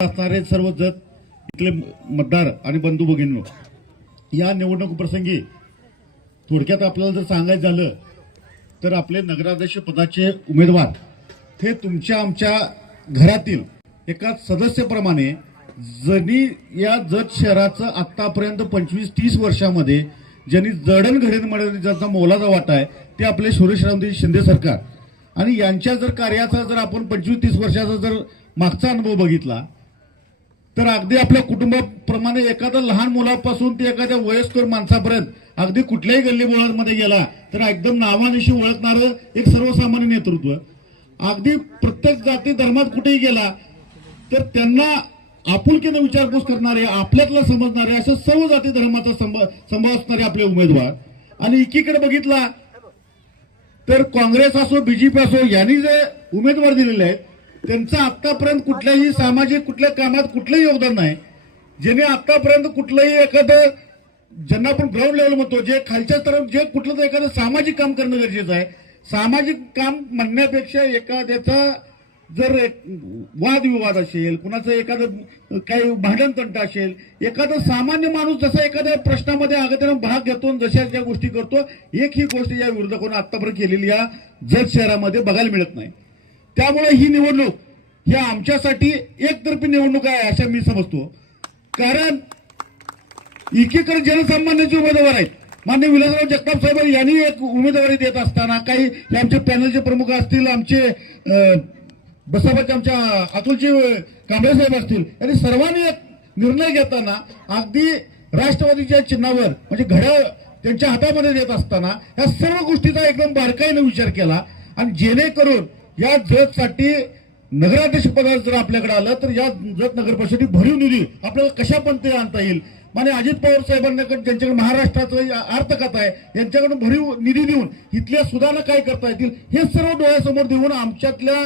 असणारे सर्व जत इथले मतदार आणि बंधू भगिनी या निवडणूक प्रसंगी थोडक्यात आपल्याला जर सांगायचं झालं तर आपले नगराध्यक्ष पदाचे उमेदवार हे तुमच्या आमच्या घरातील एका सदस्यप्रमाणे जणी या जत शहराचं आतापर्यंत पंचवीस तीस वर्षामध्ये ज्यांनी जडणघडणमध्ये ज्यांचा मोलाचा वाटा आहे ते आपले सुरेशरावजी शिंदे सरकार. आणि यांच्या जर कार्याचा जर आपण पंचवीस तीस वर्षाचा जर मागचा अनुभव बघितला तर अगदी आपल्या कुटुंबाप्रमाणे एखाद्या लहान मुलापासून ते एखाद्या वयस्कर माणसापर्यंत अगदी कुठल्याही गल्ली बोळांमध्ये गेला तर एकदम नावानिशी ओळखणारं एक सर्वसामान्य नेतृत्व. अगदी प्रत्येक जाती धर्मात कुठेही गेला तर त्यांना आपुलकीनं विचारपूस करणारे आपल्यातला समजणारे अशा सर्व जाती धर्माचा संभ संभाव असणारे आपले उमेदवार. आणि एकीकडे बघितला तर काँग्रेस असो बीजेपी असो यांनी जे उमेदवार दिलेले आहेत त्यांचं आतापर्यंत कुठल्याही सामाजिक कुठल्या कामात कुठलंही योगदान नाही. ज्याने आतापर्यंत कुठलंही एखादं ज्यांना आपण ग्राउंड लेवल म्हणतो जे खालच्या स्तरावर जे कुठलं तर एखादं सामाजिक काम करणं गरजेचं आहे. सामाजिक काम म्हणण्यापेक्षा एखाद्याचा जर वादविवाद असेल कुणाचं एखादं काही भांडणतंट असेल एखादा सामान्य माणूस जसा एखाद्या प्रश्नामध्ये अगोदर भाग घेतो आणि जशा ज्या गोष्टी करतो एक ही गोष्ट या विरोधकांना आतापर्यंत केलेली या जत शहरामध्ये बघायला मिळत नाही. त्यामुळे ही निवडणूक ही आमच्यासाठी एकतर्फी निवडणूक आहे अशा मी समजतो. कारण एकीकडे जनसामान्याचे उमेदवार आहेत. मान्य विलासराव जगताप साहेब यांनी एक उमेदवारी देत असताना काही आमचे पॅनलचे प्रमुख असतील आमचे बसाबाचे आमच्या अतुलचे कांबळे साहेब असतील यांनी सर्वांनी एक निर्णय घेताना अगदी राष्ट्रवादीच्या चिन्हावर म्हणजे घड्याळ त्यांच्या हातामध्ये देत असताना या सर्व गोष्टीचा एकदम बारकाईने विचार केला. आणि जेणेकरून या जतसाठी नगराध्यक्ष पदावर जर आपल्याकडे आलं तर या जत नगर परिषदेची भरीव निधी आपल्याला कशा पद्धतीने आणता येईल? माने अजित पवार साहेबांकडे ज्यांच्याकडे महाराष्ट्राचं अर्थकथा आहे यांच्याकडून भरीव निधी देऊन इथल्या सुधारणा काय करता येतील हे सर्व डोळ्यासमोर देऊन आमच्यातल्या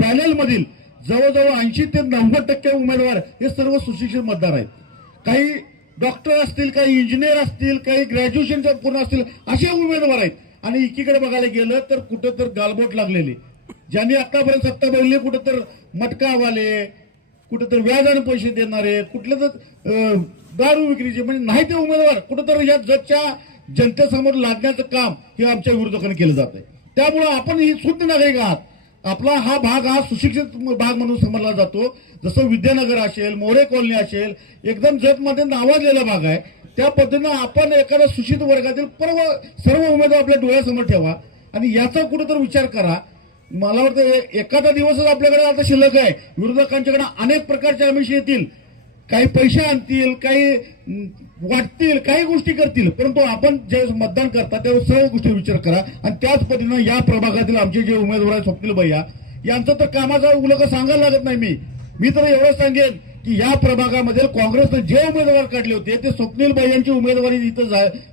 पॅनेलमधील जवळजवळ ऐंशी ते नव्वद टक्के उमेदवार हे सर्व सुशिक्षित मतदार आहेत. काही डॉक्टर असतील काही इंजिनियर असतील काही ग्रॅज्युएशनच्या पूर्ण असतील असे उमेदवार आहेत. आणि एकीकडे बघायला गेलं तर कुठं तर गालबोट लागलेली. ज्यांनी आतापर्यंत सत्ता बघली कुठं तर मटकावाले कुठं तर व्याजाने पैसे देणारे कुठले तर दारू विक्रीचे म्हणजे नाही ते उमेदवार कुठं तर या जगच्या जनतेसमोर लादण्याचं काम हे आमच्या विरोधकांनी केलं जात आहे त्यामुळं आपण ही शुद्ध नागरिक आहात. आपला हा भाग हा सुशिक्षित भाग म्हणून समजला जातो. जसं विद्यानगर असेल मोरे कॉलनी असेल एकदम जतमध्ये नावाजलेला भाग आहे. त्या पद्धतीनं आपण एखाद्या सुशिक्षित वर्गातील पर्व सर्व उमेदवार आपल्या डोळ्यासमोर ठेवा. आणि याचा कुठेतरी विचार करा. मला वाटतं एखादा दिवसच आपल्याकडे आता शिल्लक आहे. विरोधकांच्याकडे अनेक प्रकारचे आमिष येतील. काही पैसे आणतील काही वाटतील काही गोष्टी करतील. परंतु आपण जे मतदान करता त्यावेळेस सर्व गोष्टी विचार करा. आणि त्याच पद्धतीनं या प्रभागातील आमचे जे उमेदवार आहेत स्वप्नील भैया यांचं तर कामाचा उलग सांगायला लागत नाही मी. मी तर एवढं सांगेन की या प्रभागामध्ये काँग्रेसनं जे उमेदवार काढले होते ते स्वप्नील भैयांची उमेदवारी इथं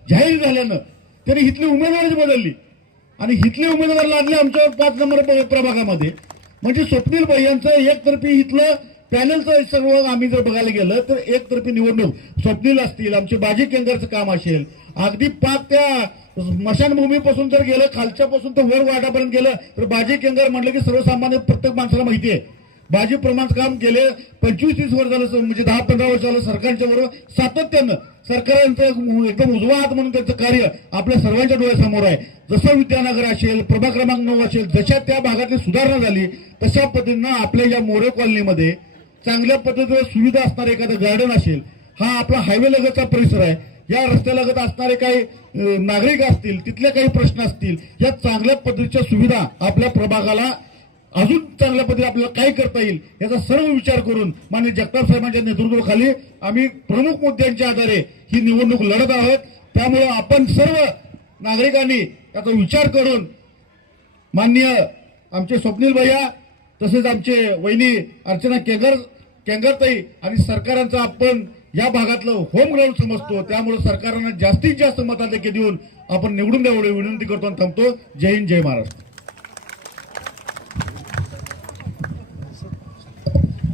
जाहीर झाल्यानं त्यांनी इथली उमेदवारीच बदलली. आणि इथले उमेदवार लागले आमच्या पाच नंबर प्रभागामध्ये. म्हणजे स्वप्नील भैयांचं एकतर्फी इथलं पॅनलचं सर्व आम्ही जर बघायला गेलं तर एकतर्फी निवडणूक स्वप्नील असतील आमचे बाजी केंद्राचं काम असेल अगदी पाक त्या स्मशानभूमीपासून जर गेलं खालच्यापासून तर वर वाटापर्यंत गेलं तर बाजी केंद्र म्हटलं की सर्वसामान्य प्रत्येक माणसाला माहिती आहे. भाजप प्रमाण काम गेले पंचवीस तीस वर्ष झालं म्हणजे दहा पंधरा वर्ष झालं सरकारच्या बरोबर. सातत्यानं सरकारांचं एकदम उजवा हात म्हणून त्यांचं कार्य आपल्या सर्वांच्या डोळ्यासमोर आहे. जसं विद्यानगर असेल प्रभाग क्रमांक नऊ असेल जशा त्या भागातली सुधारणा झाली तशा पद्धतीनं आपल्या या मोरे कॉलनीमध्ये चांगल्या पद्धतीने सुविधा असणारे एखादं गार्डन असेल हा आपला हायवे लगतचा परिसर आहे. या रस्त्यालगत असणारे काही नागरिक असतील तिथले काही प्रश्न असतील या चांगल्या पद्धतीच्या सुविधा आपल्या प्रभागाला अजून चांगल्या पद्धतीने आपल्याला काय करता येईल याचा सर्व विचार करून मान्य जगताप साहेबांच्या नेतृत्वाखाली आम्ही प्रमुख मुद्द्यांच्या आधारे ही निवडणूक लढत आहोत. त्यामुळे आपण सर्व नागरिकांनी याचा विचार करून माननीय आमचे स्वप्नील भैया तसेच आमचे वहिनी अर्चना केंगर केंगरताई आणि सरकारांचा आपण या भागातलं होम ग्राउंड समजतो. त्यामुळे सरकारनं जास्तीत जास्त मताधिक्य देऊन आपण निवडून द्यावं विनंती करतो आणि थांबतो. जय हिंद जय महाराष्ट्र.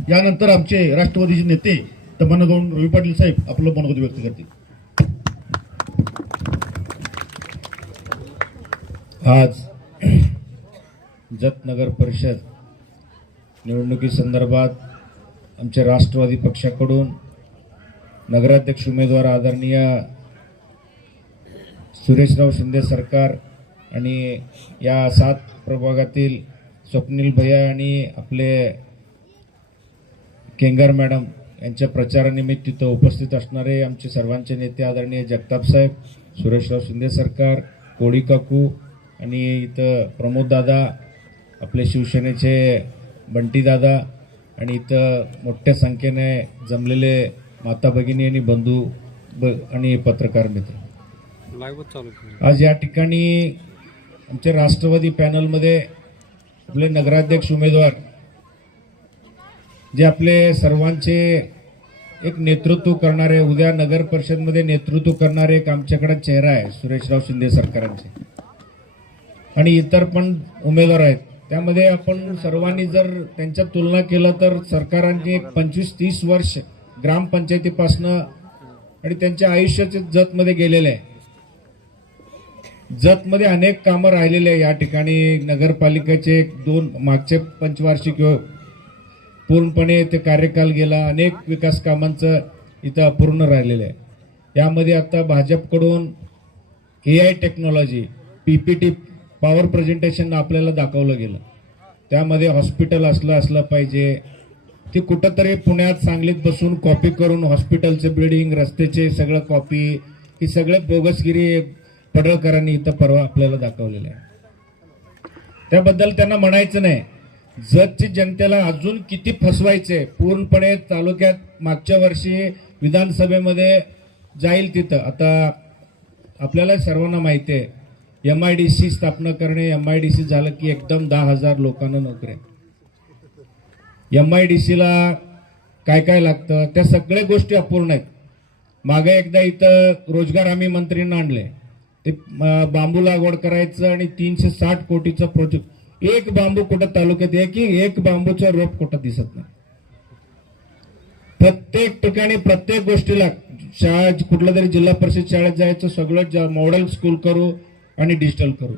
यानंतर आमचे राष्ट्रवादीचे नेते तमन्नागौड रवी पाटील साहेब आपलं मनोगत व्यक्त करतील. आज जत नगर परिषद निवडणुकी संदर्भात आमच्या राष्ट्रवादी पक्षाकडून नगराध्यक्ष उमेदवार आदरणीय सुरेशराव शिंदे सरकार आणि या सात प्रभागातील स्वप्नील भैया आणि आपले केंगार मॅडम यांच्या प्रचारानिमित्त तिथं उपस्थित असणारे आमचे सर्वांचे नेते आदरणीय जगताप साहेब सुरेशराव शिंदे सरकार कोळी काकू आणि इथं प्रमोद दादा आपले शिवसेनेचे बंटी दादा आणि इथं मोठ्या संख्येने जमलेले माता भगिनी आणि बंधू ब आणि पत्रकार मित्र. आज या ठिकाणी आमच्या राष्ट्रवादी पॅनलमध्ये आपले नगराध्यक्ष उमेदवार जे आपले सर्वांचे एक नेतृत्व करणारे उद्या नगर परिषदमध्ये नेतृत्व करणारे एक आमच्याकडे चेहरा आहे सुरेशराव शिंदे सरकारांचे. आणि इतर पण उमेदवार आहेत. त्यामध्ये आपण सर्वांनी जर त्यांच्या तुलना केलं तर सरकारांनी एक पंचवीस तीस वर्ष ग्रामपंचायतीपासनं आणि त्यांच्या आयुष्याचे जतमध्ये गेलेले आहे. जतमध्ये अनेक कामं राहिलेले आहे या ठिकाणी नगरपालिकेचे एक दोन मागचे पंचवार्षिक पूर्णपणे ते कार्यकाल गेला अनेक विकास कामांचं इथं अपूर्ण राहिलेलं आहे. यामध्ये आता भाजपकडून A I technology P P T power presentation आपल्याला दाखवलं गेलं. त्यामध्ये हॉस्पिटल असलं असलं पाहिजे. ते कुठंतरी पुण्यात सांगलीत बसून कॉपी करून हॉस्पिटलचे बिल्डिंग रस्त्याचे सगळं कॉपी ही सगळे बोगसगिरी पडळकरांनी इथं परवा आपल्याला दाखवलेलं आहे. त्याबद्दल त्यांना म्हणायचं नाही. जतची जनतेला अजून किती फसवायचे? पूर्णपणे तालुक्यात मागच्या वर्षी विधानसभेमध्ये जाईल तिथं. आता आपल्याला सर्वांना माहिती आहे एम आय डी सी स्थापना करणे एम आय डी सी झालं की एकदम दहा हजार लोकांना नोकऱ्या. एम आय डी सीला काय काय लागतं? त्या सगळ्या गोष्टी अपूर्ण आहेत. मागे एकदा इथं रोजगार हमी मंत्रींना आणले. ते बांबू लागवड करायचं आणि तीनशे साठ कोटीचं प्रोजेक्ट एक बांबू कुठं तालुक्यात की एक बांबूचा रोप कुठं दिसत नाही. प्रत्येक ठिकाणी प्रत्येक गोष्टीला शाळा कुठल्या तरी जिल्हा परिषद शाळेत जायचं सगळं मॉडेल स्कूल करू आणि डिजिटल करू.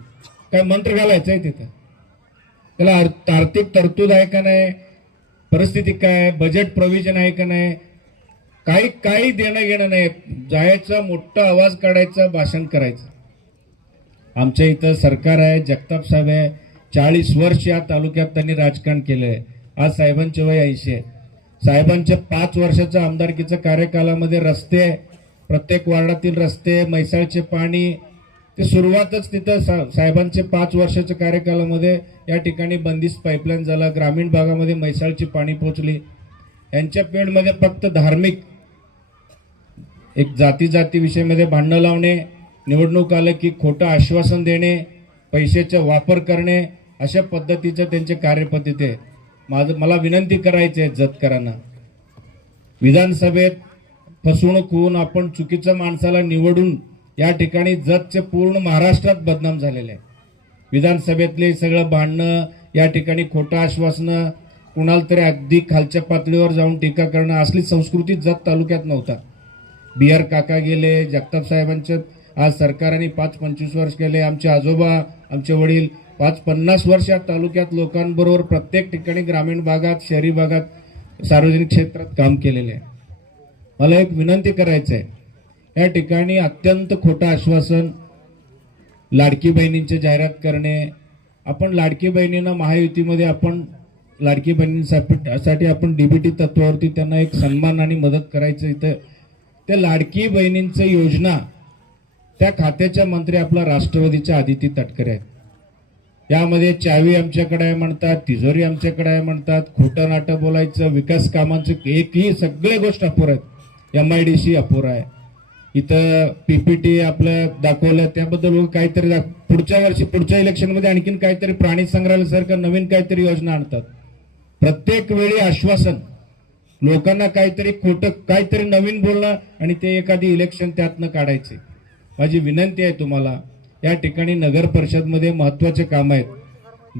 काय मंत्र घालायचं आहे तिथं? त्याला आर्थिक तरतूद आहे का नाही? परिस्थिती काय बजेट प्रोव्हिजन आहे का नाही? काही काही देणं घेणं नाही. जायचं मोठा आवाज काढायचा भाषण करायचं. आमच्या इथं सरकार आहे जगताप साहेब आहे. चाळीस वर्ष या तालुक्यात त्यांनी राजकारण केलंय आज साहेबांचे वय ऐंशी आहे. साहेबांच्या पाच वर्षाच्या आमदारकीच्या कार्यकालामध्ये रस्ते प्रत्येक वार्डातील रस्ते मैसाळचे पाणी ते सुरुवातच तिथं सा- साहेबांचे पाच वर्षाच्या कार्यकालामध्ये या ठिकाणी बंदिस्त पाईपलाईन झाला. ग्रामीण भागामध्ये मैसाळची पाणी पोचली यांच्या पेडमध्ये फक्त धार्मिक एक जाती जाती विषयामध्ये भांडणं लावणे निवडणूक आलं की खोटं आश्वासन देणे पैशाचा वापर करणे अशा पद्धतीचं त्यांचे कार्यपद्धती आहे माझं मला विनंती करायची आहे जतकरांना. विधानसभेत फसवणूक होऊन आपण चुकीच्या माणसाला निवडून या ठिकाणी जतचे पूर्ण महाराष्ट्रात बदनाम झालेले आहे. विधानसभेतले सगळं भांडणं या ठिकाणी खोटं आश्वासनं कुणाला तरी अगदी खालच्या पातळीवर जाऊन टीका करणं असली संस्कृती जत तालुक्यात नव्हता. बी आर काका गेले जगताप साहेबांचे आज सरकारने पाच पंचवीस वर्ष केले आमचे आजोबा आमचे वडील पाच पन्नास वर्षात तालुक्यात लोकांबरोबर प्रत्येक ठिकाणी ग्रामीण भागात शहरी भागात सार्वजनिक क्षेत्रात काम केलेले आहे. मला एक विनंती करायचं आहे या ठिकाणी अत्यंत खोटं आश्वासन लाडकी बहिणींची जाहिरात करणे आपण लाडकी बहिणींना महायुतीमध्ये आपण लाडकी बहिणींसाठी आपण डीबीटी तत्वावरती त्यांना एक सन्मान आणि मदत करायचं इथं त्या लाडकी बहिणींचं योजना त्या खात्याच्या मंत्री आपला राष्ट्रवादीच्या आदिती तटकरे आहेत. यामध्ये चावी आमच्याकडे आहे म्हणतात तिजोरी आमच्याकडे आहे म्हणतात खोटं नाटं बोलायचं विकास कामांचं एकही सगळे गोष्ट अपुर आहेत. एम आय डी सी अपुर आहे. इथं पीपीटी आपलं दाखवलं त्याबद्दल काहीतरी दाख- पुढच्या वर्षी पुढच्या इलेक्शनमध्ये आणखीन काहीतरी प्राणी संग्रहालयासारखं नवीन काहीतरी योजना आणतात. प्रत्येक वेळी आश्वासन. लोकांना काहीतरी खोटं काहीतरी नवीन बोलणं आणि ते एखादी इलेक्शन त्यातनं काढायचे. माझी विनंती आहे तुम्हाला या ठिकाणी नगर परिषदमध्ये महत्त्वाचे काम आहेत.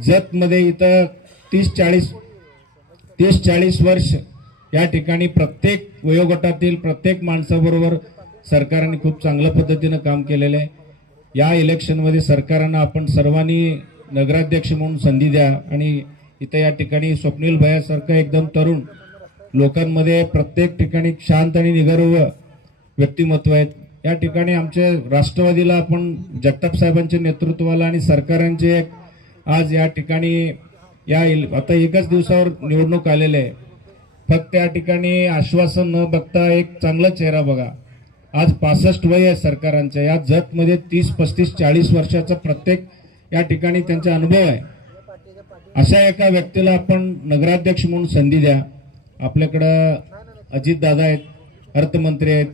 जतमध्ये इथं तीस चाळीस तीस चाळीस वर्ष या ठिकाणी प्रत्येक वयोगटातील प्रत्येक माणसाबरोबर सरकारने खूप चांगल्या पद्धतीनं काम केलेलं आहे. या इलेक्शनमध्ये सरकारांना आपण सर्वांनी नगराध्यक्ष म्हणून संधी द्या आणि इथं या ठिकाणी स्वप्नील भयासारखं एकदम तरुण लोकांमध्ये प्रत्येक ठिकाणी शांत आणि निगर्व व्यक्तिमत्व आहेत. या ठिकाणी आमच्या राष्ट्रवादीला आपण जगताप साहेबांच्या नेतृत्वाला आणि सरकारांचे एक आज या ठिकाणी या आता एकाच दिवसावर निवडणूक आलेले आहे. फक्त या ठिकाणी आश्वासन न बघता एक चांगला चेहरा बघा. आज पासष्ट वय आहे सरकारांच्या. या जतमध्ये तीस पस्तीस चाळीस वर्षाचा प्रत्येक या ठिकाणी त्यांचा अनुभव आहे. अशा एका व्यक्तीला आपण नगराध्यक्ष म्हणून संधी द्या. आपल्याकडं अजितदादा आहेत अर्थमंत्री आहेत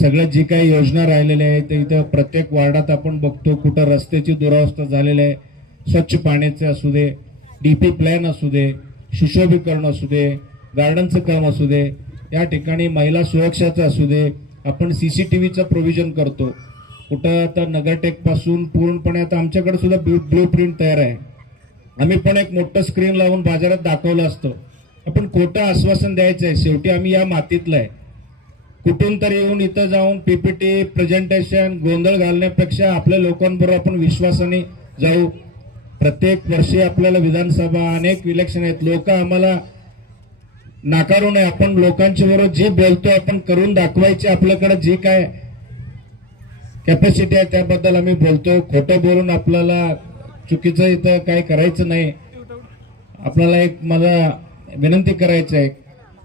सगळ्या जी काही योजना राहिलेल्या आहेत ते इथं प्रत्येक वार्डात आपण बघतो कुठं रस्त्याची दुरावस्था झालेली आहे स्वच्छ पाण्याचे असू दे डी पी प्लॅन असू दे सुशोभीकरण असू दे गार्डनचं काम असू दे या ठिकाणी महिला सुरक्षाचं असू दे आपण सी सी टी व्हीचं प्रोव्हिजन करतो. कुठं आता नगरटेकपासून पूर्णपणे आता आमच्याकडे सुद्धा ब्लू प्रिंट तयार आहे. आम्ही पण एक मोठं स्क्रीन लावून बाजारात दाखवलं असतं. आपण खोटं आश्वासन द्यायचं आहे शेवटी आम्ही या मातीतलं आहे. कुठून तर येऊन इथं जाऊन पीपीटी प्रेझेंटेशन गोंधळ घालण्यापेक्षा आपल्या लोकांबरोबर आपण विश्वासाने जाऊ. प्रत्येक वर्षी आपल्याला विधानसभा अनेक इलेक्शन आहेत. लोक आम्हाला नाकारू नये. आपण लोकांच्या बरोबर जे बोलतो आपण करून दाखवायची आपल्याकडे जी काय कॅपॅसिटी आहे त्याबद्दल आम्ही बोलतो. खोटं बोलून आपल्याला चुकीचं इथं काय करायचं नाही. आपल्याला एक मला विनंती करायचं आहे.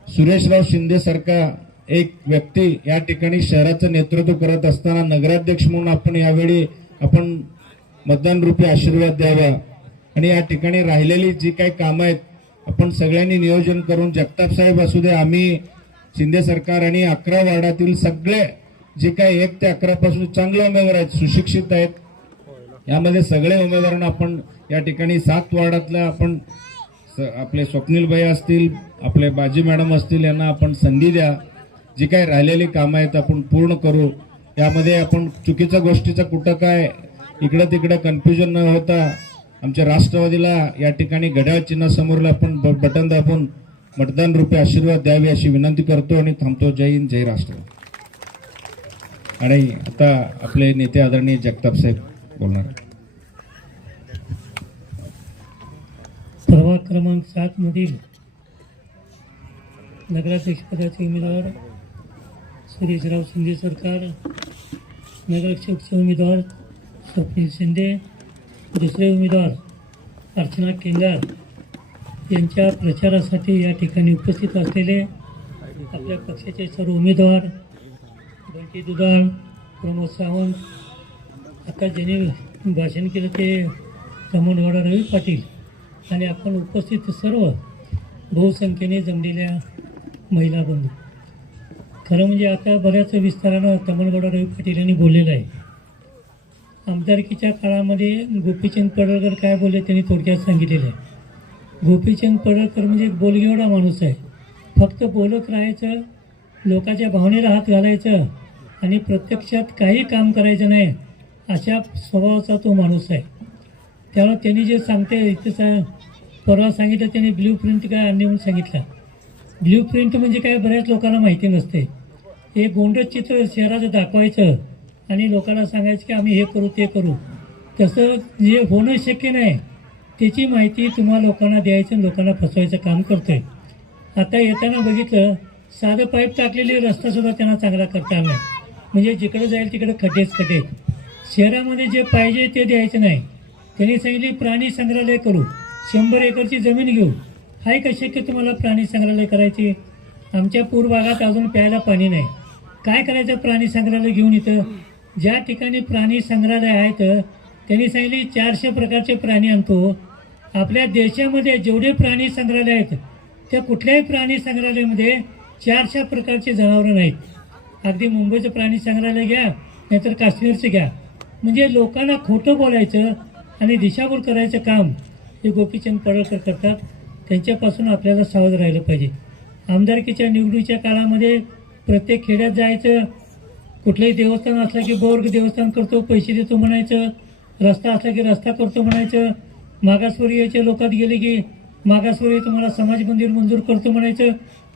सुरेशराव शिंदे सारखा एक व्यक्ती या ठिकाणी शहराचं नेतृत्व करत असताना नगराध्यक्ष म्हणून आपण यावेळी आपण मतदान रूपी आशीर्वाद द्यावा. आणि या ठिकाणी राहिलेली जी काही कामं आहेत आपण सगळ्यांनी नियोजन करून जगताप साहेब असू दे आम्ही शिंदे सरकार आणि अकरा वार्डातील सगळे जे काही एक ते अकरा पासून चांगले उमेदवार आहेत सुशिक्षित आहेत यामध्ये सगळे उमेदवारांना आपण या ठिकाणी सात वार्डातल्या आपण स- आपले स्वप्नीलबाई असतील आपले बाजी मॅडम असतील यांना आपण संधी द्या. जी काही राहिलेली कामं आहेत आपण पूर्ण करू. यामध्ये आपण चुकीच्या गोष्टीचं कुठं काय इकडं तिकडं कन्फ्युजन न होता आमच्या राष्ट्रवादीला या ठिकाणी घड्याळ चिन्हासमोर आपण ब- बटन दाबून मतदान रूपी आशीर्वाद द्यावे अशी विनंती करतो आणि थांबतो. जय हिंद जय राष्ट्र आणि आता आपले नेते आदरणीय जगताप साहेब बोलणार. प्रवाह प्रभाग क्रमांक सात मधील नगराध्यक्षपदाचे उमेदवार सुरेशराव शिंदे सरकार नगरक्षकचे उमेदवार स्वप्नील शिंदे दुसरे उमेदवार अर्चना केंगार यांच्या प्रचारासाठी या ठिकाणी उपस्थित असलेले आपल्या पक्षाचे सर्व उमेदवार बंटी दुधाळ प्रमोद सावंत आता ज्याने भाषण केलं ते दमणवाडा रवी पाटील आणि आपण उपस्थित सर्व बहुसंख्येने जमलेल्या महिला बंधू. खरं म्हणजे आता बऱ्याच विस्तारानं तमलगडा रवी पाटील यांनी बोललेलं आहे. आमदारकीच्या काळामध्ये गोपीचंद पडळकर काय बोलले त्यांनी थोडक्यात सांगितलेलं आहे. गोपीचंद पडळकर म्हणजे एक माणूस आहे. फक्त बोलत राहायचं लोकांच्या भावनेला हात घालायचं आणि प्रत्यक्षात काही काम करायचं नाही अशा स्वभावाचा तो माणूस आहे. त्यामुळे त्यांनी जे सांगते इथे सा- परवा सांगितलं त्यांनी ब्ल्यू प्रिंट काय आणणे म्हणून सांगितलं. ब्ल्यू प्रिंट म्हणजे काय बऱ्याच लोकांना माहिती नसते. हे गोंडस चित्र शहराचं दाखवायचं आणि लोकांना सांगायचं की आम्ही हे करू ते करू. तसं जे होणं शक्य नाही त्याची माहिती तुम्हा लोकांना द्यायचं आणि लोकांना फसवायचं काम करतोय. आता येताना बघितलं साधं पाईप टाकलेली रस्तासुद्धा त्यांना चांगला करता आला म्हणजे जिकडे जाईल तिकडे खड्डेच खड्डे. शहरामध्ये जे पाहिजे ते द्यायचं नाही. त्यांनी सांगितले प्राणी संग्रहालय करू. शंभर एकरची जमीन घेऊ. आहे का शक्य तुम्हाला प्राणी संग्रहालय करायची? आमच्या पूर भागात अजून प्यायला पाणी नाही. काय करायचं प्राणी संग्रहालय घेऊन इथं? ज्या ठिकाणी प्राणी संग्रहालय आहेत त्यांनी सांगितले चारशे प्रकारचे प्राणी आणतो. आपल्या देशामध्ये जेवढे प्राणी संग्रहालय आहेत त्या कुठल्याही प्राणी संग्रहालयामध्ये चारशे प्रकारचे जनावरं नाहीत. अगदी मुंबईचं प्राणी संग्रहालय घ्या नाहीतर काश्मीरचं घ्या. म्हणजे लोकांना खोटं बोलायचं आणि दिशाभूल करायचं काम हे गोपीचंद पडळकर करतात. त्यांच्यापासून आपल्याला सावध राहिलं पाहिजे. आमदारकीच्या निवडणुकीच्या काळामध्ये प्रत्येक खेड्यात जायचं कुठलंही देवस्थान असलं की बोर्ग देवस्थान करतो पैसे देतो म्हणायचं रस्ता असला की रस्ता करतो म्हणायचं मागासवर्गीयच्या लोकात गेले की मागासवर्गीय तुम्हाला समाज मंदिर मंजूर करतो म्हणायचं.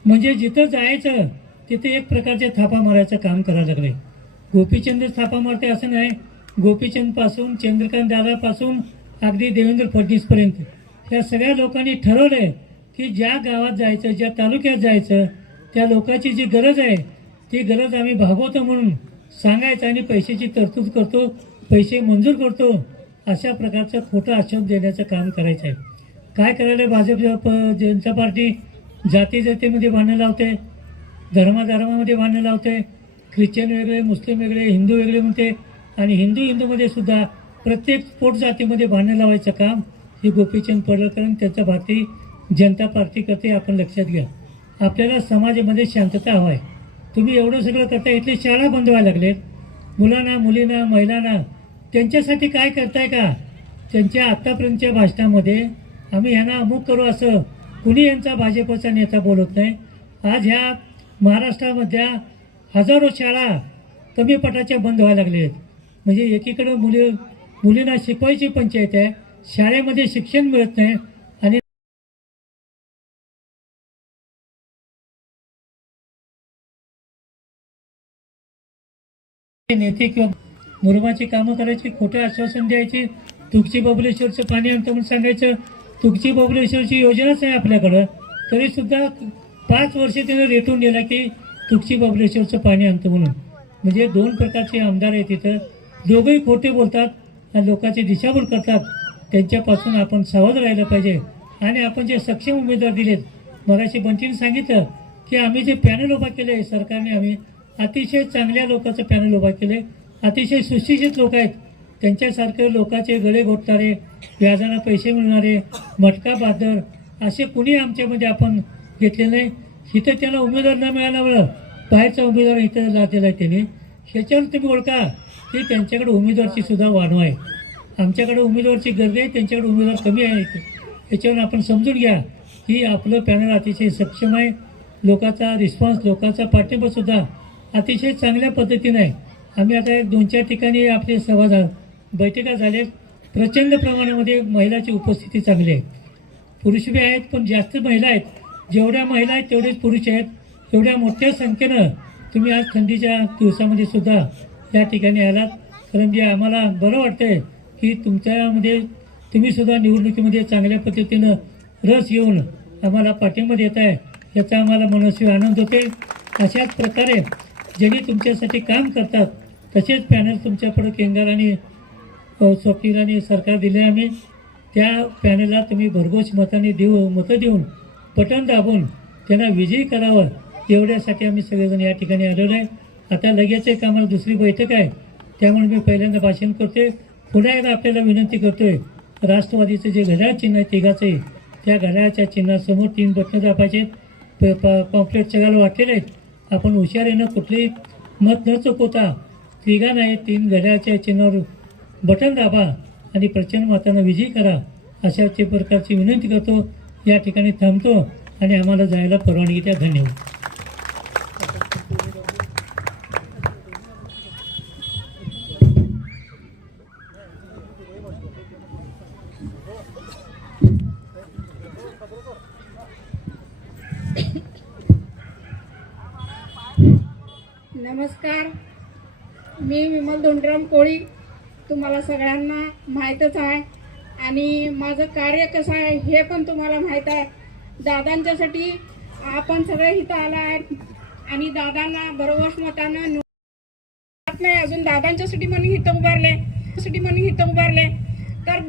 म्हणजे जिथं जायचं तिथे एक प्रकारचे थापा मारायचं काम करायला लागले. गोपीचंद थापा मारते असं नाही. गोपीचंदपासून चंद्रकांत दादापासून अगदी देवेंद्र फडणवीसपर्यंत या सगळ्या लोकांनी ठरवलंय की ज्या गावात जायचं ज्या तालुक्यात जायचं त्या लोकांची जी गरज आहे ती गरज आम्ही भागवतो म्हणून सांगायचं आणि पैशाची तरतूद करतो पैसे मंजूर करतो अशा प्रकारचं खोटं आश्वासन देण्याचं काम करायचं आहे. काय करायला भाजप प- जनता पार्टी जाती जातीमध्ये भांडणं लावते धर्माधर्मामध्ये भांडणं लावते ख्रिश्चन वेगळे मुस्लिम वेगळे हिंदू वेगळे म्हणते आणि हिंदू हिंदूमध्ये सुद्धा प्रत्येक पोट जातीमध्ये भांडणं लावायचं काम हे गोपीचंद पडळकर आणि त्याचा भारतीय जनता पार्टी करते आपण लक्षात घ्या. आपल्याला समाजामध्ये शांतता हवं आहे तुम्ही एवढं सगळं करता इथली शाळा बंद व्हायला लागलेत. मुलांना मुलींना महिलांना त्यांच्यासाठी काय करताय का? त्यांच्या आत्तापर्यंतच्या भाषणामध्ये आम्ही ह्यांना अमुक करू असं कुणी यांचा भाजपचा नेता बोलत नाही. आज ह्या महाराष्ट्रामधल्या हजारो शाळा कमी पटाच्या बंद व्हायला लागल्या आहेत म्हणजे एकीकडं मुली मुलींना शिकवायची पंचायत आहे शाळेमध्ये शिक्षण मिळत नाही नेते किंवा मुरुमाची कामं करायची खोटे आश्वासन द्यायची तुकची बबलेश्वरचं पाणी आणतं म्हणून सांगायचं तुकची बबलेश्वरची योजनाच आहे आपल्याकडं. तरी सुद्धा पाच वर्ष त्यानं रेटून दिला की तुकची बबलेश्वरचं पाणी आणतं म्हणून. म्हणजे दोन प्रकारचे आमदार आहेत तिथं. दोघंही खोटे बोलतात आणि लोकांची दिशाभूल करतात. त्यांच्यापासून आपण सावध राहिलं पाहिजे. आणि आपण जे सक्षम उमेदवार दिलेत मगाशी बंटीने सांगितलं की आम्ही जे पॅनल उभा केलं आहे सरकारने आम्ही अतिशय चांगल्या लोकांचं पॅनल उभा केलं आहे अतिशय सुशिक्षित लोक आहेत. त्यांच्यासारखे लोकांचे गळे घोटणारे व्याजाला पैसे मिळणारे मटका बादर असे कुणी आमच्यामध्ये आपण घेतले नाही. इथं त्याला उमेदवार न मिळाल्यामुळं बाहेरचा उमेदवार इथं लादलेला आहे त्याने. ह्याच्यावर तुम्ही ओळखा की त्यांच्याकडे उमेदवारची सुद्धा वाढव आहे. आमच्याकडे उमेदवारची गर्दी आहे त्यांच्याकडे उमेदवार कमी आहे याच्यावर आपण समजून घ्या की आपलं पॅनल अतिशय सक्षम आहे. लोकांचा रिस्पॉन्स लोकांचा पाठिंबासुद्धा अतिशय चांगल्या पद्धतीनं आहे आम्ही आता एक दोन चार ठिकाणी आपले सभा झा बैठका झाल्या प्रचंड प्रमाणामध्ये महिलाची उपस्थिती चांगली आहे. पुरुष बी आहेत पण जास्त महिला आहेत. जेवढ्या महिला आहेत तेवढेच पुरुष आहेत. एवढ्या मोठ्या संख्येनं तुम्ही आज थंडीच्या दिवसामध्ये सुद्धा या ठिकाणी आलात. कारण जे आम्हाला बरं वाटतंय की तुमच्यामध्ये तुम्ही सुद्धा निवडणुकीमध्ये चांगल्या पद्धतीनं रस घेऊन आम्हाला पाठिंबा देत आहे याचा आम्हाला मनस्वी आनंद होते अशाच प्रकारे ज्यांनी तुमच्यासाठी काम करतात तसेच पॅनल तुमच्याकडे केंद्र आणि अ, सरकार दिले आम्ही. त्या पॅनलला तुम्ही भरघोस मताने देऊ मतं देऊन बटन दाबून त्यांना विजयी करावं एवढ्यासाठी आम्ही सगळेजण या ठिकाणी आलेलो आहे. आता लगेच एक आम्हाला दुसरी बैठक आहे. त्यामुळे मी पहिल्यांदा भाषण करतोय. पुन्हा एकदा आपल्याला विनंती करतोय राष्ट्रवादीचं जे घड्याळ चिन्ह आहे तिघाचं आहे त्या घड्याळाच्या चिन्हासमोर तीन बटणं दाबायचे पॉम्पलेट चघायला वाटलेले आहेत. आपण हुशारीनं कुठलेही मत न चुकवता तिघा नाही तीन घड्याळच्या चिन्हावर बटन दाबा आणि प्रचंड मातांना विजयी करा. अशाचे प्रकारची विनंती करतो. या ठिकाणी थांबतो आणि आम्हाला जायला परवानगी द्या. धन्यवाद. नमस्कार. मी विमल धोंडराम कोळी. तुम्हाला सगळ्यांना माहीतच आहे. आणि माझं कार्य कसं आहे हे पण तुम्हाला माहीत आहे. दादांच्यासाठी आपण सगळे इथं आला आहे आणि दादांना बरोबर मतानं नाही. अजून दादांच्यासाठी म्हणून इथं उभारले. साठी म्हणून इथं उभारले. तर